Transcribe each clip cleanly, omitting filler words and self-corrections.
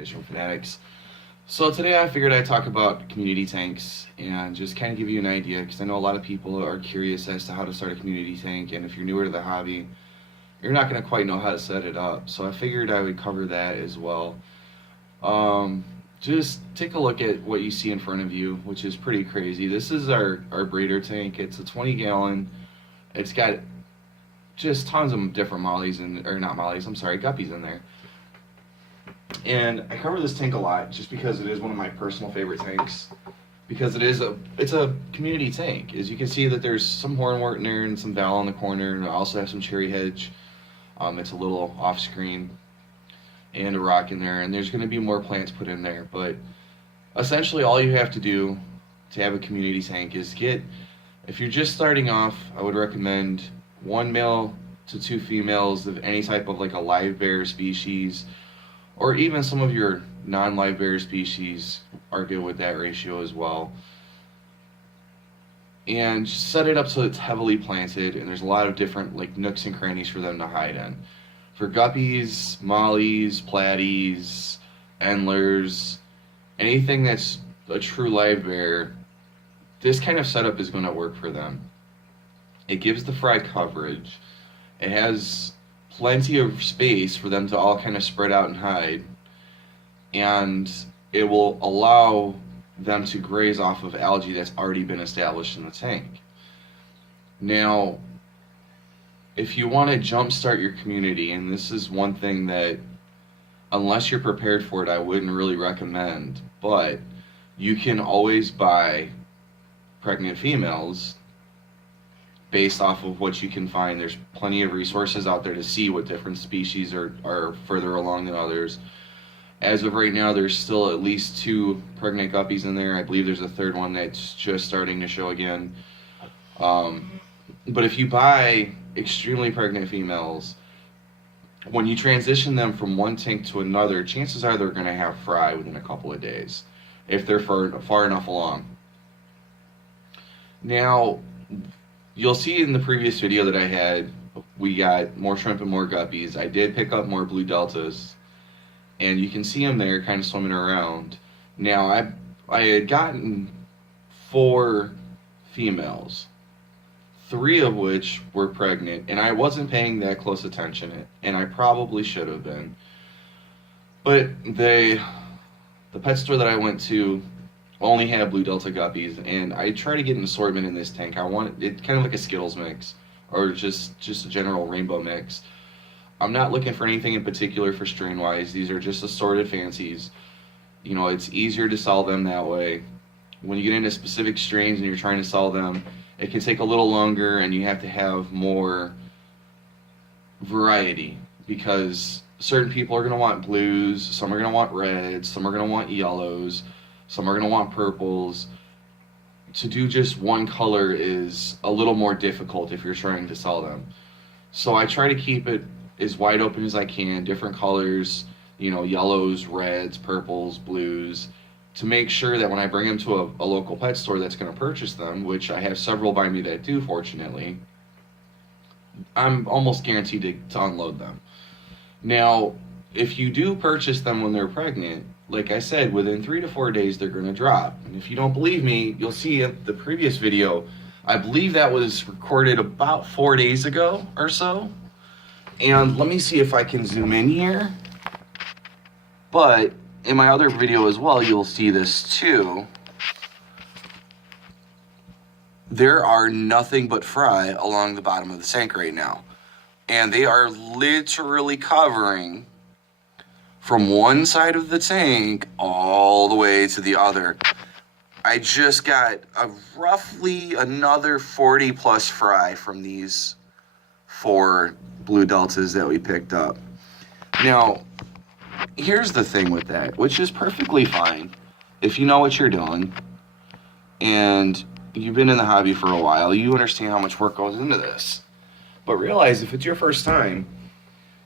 Fishing Fanatics. So today I figured I'd talk about community tanks and just kind of give you an idea, because I know a lot of people are curious as to how to start a community tank, and if you're newer to the hobby, you're not going to quite know how to set it up. So I figured I would cover that as well. Just take a look at what you see in front of you, which is pretty crazy. This is our breeder tank. It's a 20-gallon. It's got just tons of different mollies guppies in there. And I cover this tank a lot just because it is one of my personal favorite tanks, because it's a community tank. As you can see, that there's some hornwort in there and some val in the corner, and I also have some cherry hedge. It's a little off screen, and a rock in there, and there's going to be more plants put in there. But essentially all you have to do to have a community tank is if you're just starting off, I would recommend 1 male to 2 females of any type of like a live bear species, or even some of your non-live bear species are good with that ratio as well. And set it up so it's heavily planted, and there's a lot of different like nooks and crannies for them to hide in. For guppies, mollies, platies, endlers, anything that's a true live bear, this kind of setup is going to work for them. It gives the fry coverage. It has plenty of space for them to all kind of spread out and hide, and it will allow them to graze off of algae that's already been established in the tank. Now, if you want to jumpstart your community, and this is one thing that, unless you're prepared for it, I wouldn't really recommend, but you can always buy pregnant females based off of what you can find. There's plenty of resources out there to see what different species are further along than others. As of right now, there's still at least 2 pregnant guppies in there. I believe there's a third one that's just starting to show again. But if you buy extremely pregnant females, when you transition them from one tank to another, chances are they're going to have fry within a couple of days, if they're far enough along. Now, you'll see in the previous video that I had, we got more shrimp and more guppies. I did pick up more blue deltas, and you can see them there kind of swimming around. Now, I had gotten 4 females, 3 of which were pregnant, and I wasn't paying that close attention, and I probably should have been. But the pet store that I went to only had blue delta guppies, and I try to get an assortment in this tank. I want it kind of like a Skittles mix, or just a general rainbow mix. I'm not looking for anything in particular for strain wise. These are just assorted fancies. You know, it's easier to sell them that way. When you get into specific strains and you're trying to sell them, it can take a little longer, and you have to have more variety, because certain people are going to want blues, some are going to want reds, some are going to want yellows, some are going to want purples. To do just one color is a little more difficult if you're trying to sell them. So I try to keep it as wide open as I can, different colors, you know, yellows, reds, purples, blues, to make sure that when I bring them to a local pet store that's going to purchase them, which I have several by me that do, fortunately, I'm almost guaranteed to unload them. Now, if you do purchase them when they're pregnant, like I said, within 3 to 4 days they're going to drop. And if you don't believe me, you'll see in the previous video, I believe that was recorded about 4 days ago or so. And let me see if I can zoom in here. But in my other video as well, you'll see this too. There are nothing but fry along the bottom of the tank right now. And they are literally covering from one side of the tank all the way to the other. I just got roughly another 40 plus fry from these 4 blue deltas that we picked up. Now, here's the thing with that, which is perfectly fine if you know what you're doing and you've been in the hobby for a while. You understand how much work goes into this. But realize, if it's your first time,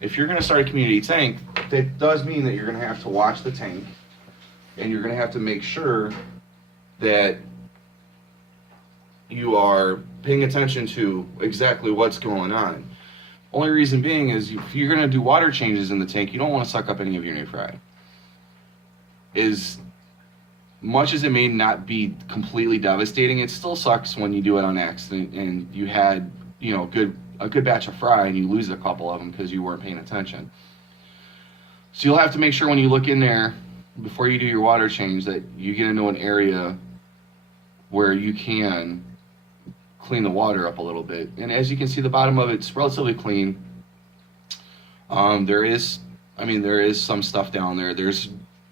if you're going to start a community tank, that does mean that you're going to have to watch the tank, and you're going to have to make sure that you are paying attention to exactly what's going on. Only reason being is if you're going to do water changes in the tank, you don't want to suck up any of your new fry. is, much as it may not be completely devastating, it still sucks when you do it on accident and you had, a good batch of fry and you lose a couple of them because you weren't paying attention. So you'll have to make sure when you look in there before you do your water change that you get into an area where you can clean the water up a little bit. And as you can see, the bottom of it's relatively clean. There is some stuff down there. There's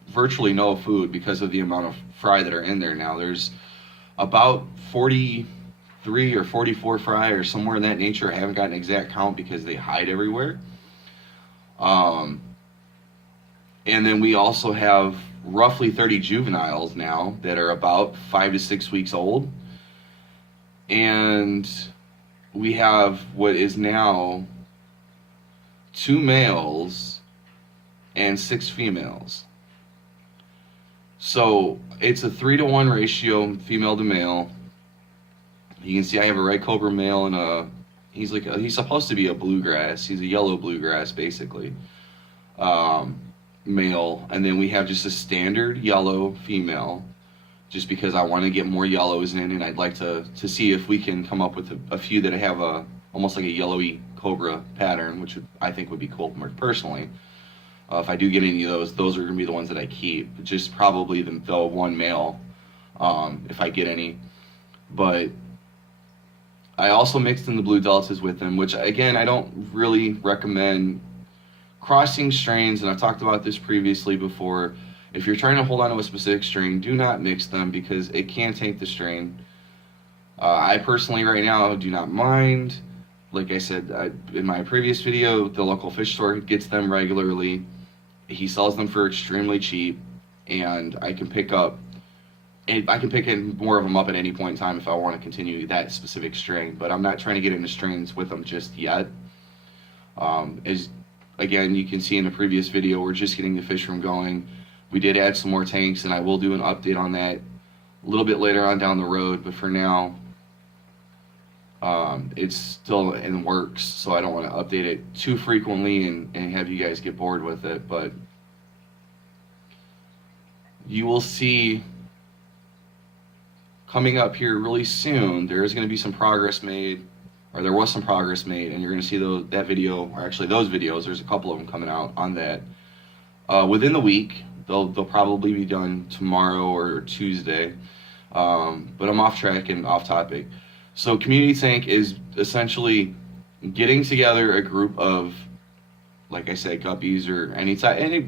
virtually no food because of the amount of fry that are in there now. There's about 43 or 44 fry or somewhere in that nature. I haven't got an exact count because they hide everywhere. And then we also have roughly 30 juveniles now that are about 5 to 6 weeks old. And we have what is now 2 males and 6 females. So it's a 3-to-1 ratio, female to male. You can see I have a red cobra male and he's supposed to be a bluegrass. He's a yellow bluegrass basically, male. And then we have just a standard yellow female, just because I want to get more yellows in, and I'd like to see if we can come up with a few that have almost like a yellowy cobra pattern, which I think would be cool personally. If I do get any of those are going to be the ones that I keep. Just probably the one male, if I get any. But I also mixed in the blue deltas with them, which again, I don't really recommend crossing strains, and I've talked about this previously before. If you're trying to hold on to a specific strain, do not mix them because it can tank the strain. I personally right now do not mind. Like I said in my previous video, the local fish store gets them regularly. He sells them for extremely cheap, and I can pick in more of them up at any point in time if I want to continue that specific strain. But I'm not trying to get into strains with them just yet. As again, you can see in the previous video, we're just getting the fish room going. We did add some more tanks, and I will do an update on that a little bit later on down the road. But for now, it's still in works, so I don't want to update it too frequently and have you guys get bored with it. But you will see coming up here really soon, there is going to be some progress made, or there was some progress made, and you're going to see that video, or actually those videos, there's a couple of them coming out on that. Within the week, they'll probably be done tomorrow or Tuesday, but I'm off track and off topic. So Community Tank is essentially getting together a group of, like I said, guppies or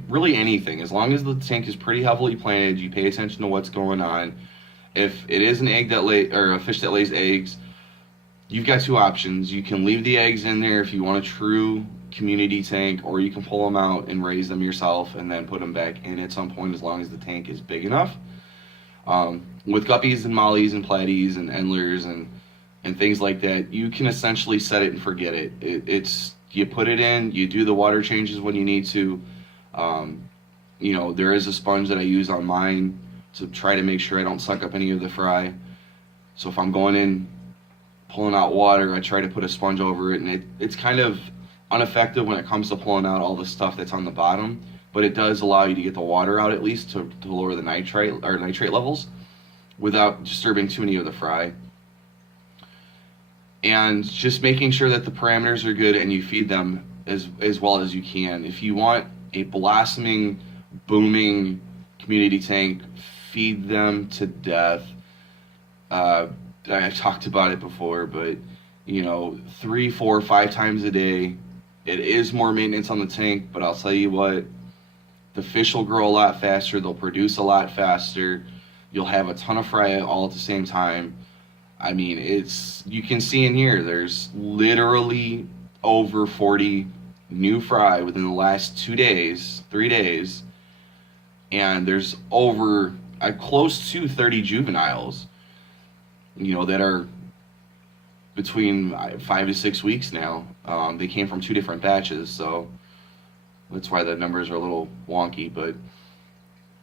really anything. As long as the tank is pretty heavily planted, you pay attention to what's going on. If it is a fish that lays eggs, you've got two options. You can leave the eggs in there if you want a true community tank, or you can pull them out and raise them yourself and then put them back in at some point as long as the tank is big enough. With guppies and mollies and platies and endlers and things like that, you can essentially set it and forget it. It's you put it in, you do the water changes when you need to. There is a sponge that I use on mine to try to make sure I don't suck up any of the fry. So if I'm going in, pulling out water, I try to put a sponge over it, and it's kind of ineffective when it comes to pulling out all the stuff that's on the bottom, but it does allow you to get the water out at least to lower the nitrate levels without disturbing too many of the fry. And just making sure that the parameters are good and you feed them as well as you can. If you want a blossoming, booming community tank, feed them to death. I've talked about it before, but 3, 4, 5 times a day. It is more maintenance on the tank, but I'll tell you what, the fish will grow a lot faster, they'll produce a lot faster, you'll have a ton of fry all at the same time. I mean, you can see in here, there's literally over 40 new fry within the last 3 days, and there's over close to 30 juveniles, that are between 5 to 6 weeks now. They came from 2 different batches, so that's why the numbers are a little wonky, but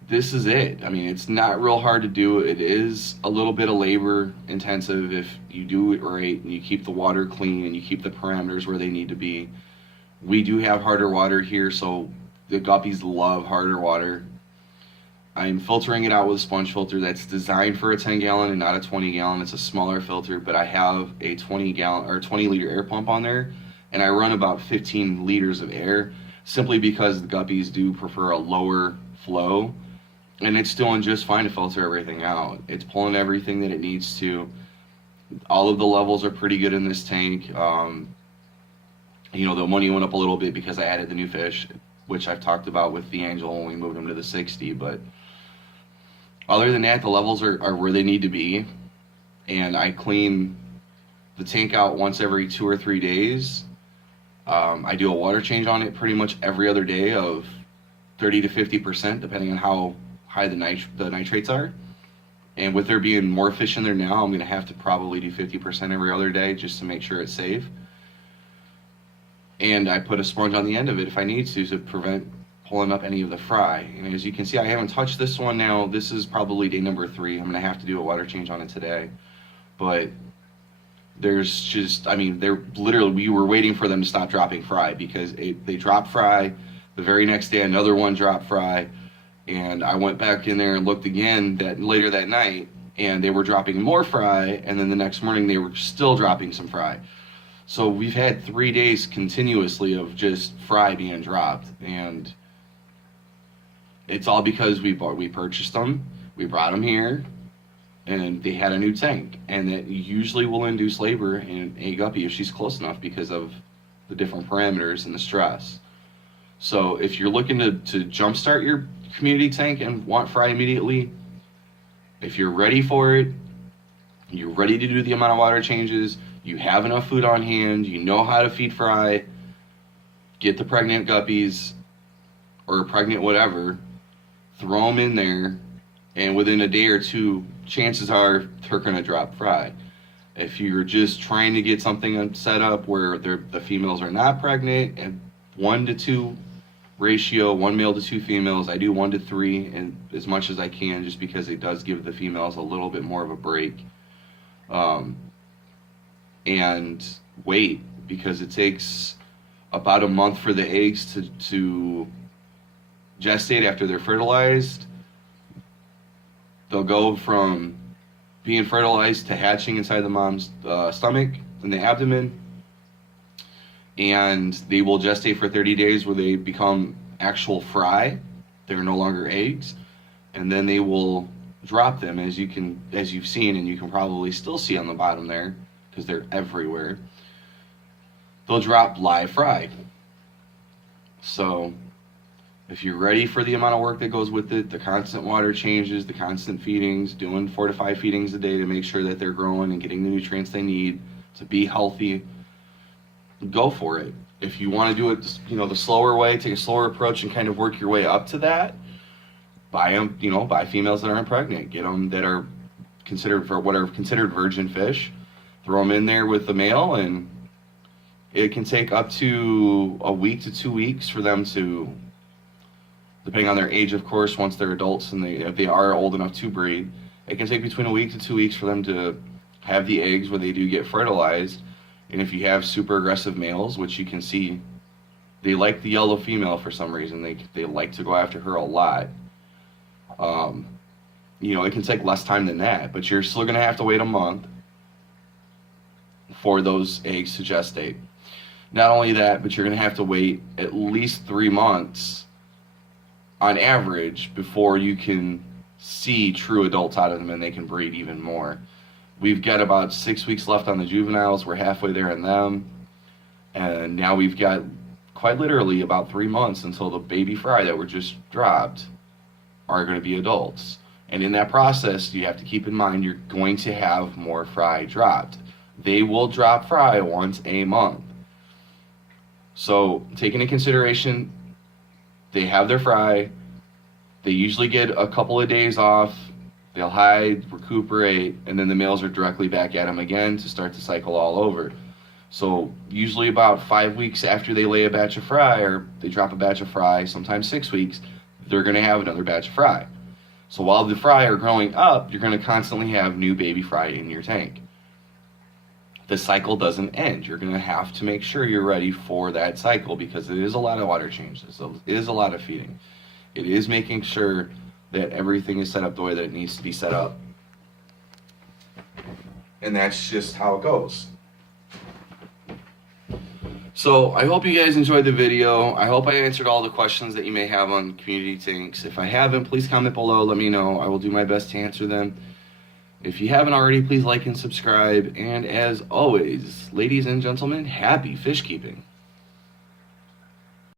this is it. I mean, it's not real hard to do. It is a little bit of labor intensive if you do it right and you keep the water clean and you keep the parameters where they need to be. We do have harder water here, so the guppies love harder water. I'm filtering it out with a sponge filter that's designed for a 10 gallon and not a 20 gallon. It's a smaller filter, but I have a 20 gallon or 20 liter air pump on there, and I run about 15 liters of air simply because the guppies do prefer a lower flow, and it's doing just fine to filter everything out. It's pulling everything that it needs to. All of the levels are pretty good in this tank. The money went up a little bit because I added the new fish, which I've talked about with the Angel when we moved them to the 60, but other than that, the levels are where they need to be, and I clean the tank out once every 2 or 3 days. I do a water change on it pretty much every other day of 30 to 50%, depending on how high the nitrates are. And with there being more fish in there now, I'm going to have to probably do 50% every other day just to make sure it's safe. And I put a sponge on the end of it if I need to prevent pulling up any of the fry. And as you can see, I haven't touched this one now. This is probably day number 3. I'm going to have to do a water change on it today. But there's just, they're literally, we were waiting for them to stop dropping fry because they dropped fry. The very next day, another one dropped fry. And I went back in there and looked again later that night, and they were dropping more fry. And then the next morning, they were still dropping some fry. So we've had 3 days continuously of just fry being dropped, and it's all because we purchased them, we brought them here, and they had a new tank, and that usually will induce labor in a guppy if she's close enough because of the different parameters and the stress. So if you're looking to jumpstart your community tank and want fry immediately, if you're ready for it, you're ready to do the amount of water changes, you have enough food on hand, you know how to feed fry, get the pregnant guppies, or pregnant whatever, throw them in there, and within a day or two, chances are they're going to drop fry. If you're just trying to get something set up where the females are not pregnant, and 1-to-2 ratio, 1 male to 2 females, I do 1-to-3 and as much as I can just because it does give the females a little bit more of a break. And wait, because it takes about a month for the eggs to gestate after they're fertilized. They'll go from being fertilized to hatching inside the mom's stomach and the abdomen, and they will gestate for 30 days where they become actual fry. They're no longer eggs, and then they will drop them as you've seen, and you can probably still see on the bottom there because they're everywhere. They'll drop live fry. So if you're ready for the amount of work that goes with it, the constant water changes, the constant feedings, doing 4 to 5 feedings a day to make sure that they're growing and getting the nutrients they need to be healthy, go for it. If you want to do it, the slower way, take a slower approach and kind of work your way up to that, buy them, buy females that aren't pregnant, get them that are considered virgin fish, throw them in there with the male, and it can take up to a week to 2 weeks for them to, depending on their age, of course, once they're adults and if they are old enough to breed, it can take between a week to 2 weeks for them to have the eggs when they do get fertilized. And if you have super aggressive males, which you can see, they like the yellow female for some reason. They like to go after her a lot. It can take less time than that, but you're still going to have to wait a month for those eggs to gestate. Not only that, but you're going to have to wait at least 3 months on average before you can see true adults out of them and they can breed even more. We've got about 6 weeks left on the juveniles. We're halfway there in them. And now we've got quite literally about 3 months until the baby fry that were just dropped are going to be adults. And in that process, you have to keep in mind you're going to have more fry dropped. They will drop fry once a month. So take into consideration, they have their fry. They usually get a couple of days off. They'll hide, recuperate, and then the males are directly back at them again to start the cycle all over. So usually about 5 weeks after they lay a batch of fry, or they drop a batch of fry, sometimes 6 weeks, they're going to have another batch of fry. So while the fry are growing up, you're going to constantly have new baby fry in your tank. The cycle doesn't end. You're going to have to make sure you're ready for that cycle because it is a lot of water changes. It is a lot of feeding. It is making sure that everything is set up the way that it needs to be set up. And that's just how it goes. So I hope you guys enjoyed the video. I hope I answered all the questions that you may have on community tanks. If I haven't, please comment below. Let me know. I will do my best to answer them. If you haven't already, please like and subscribe. And as always, ladies and gentlemen, happy fish keeping.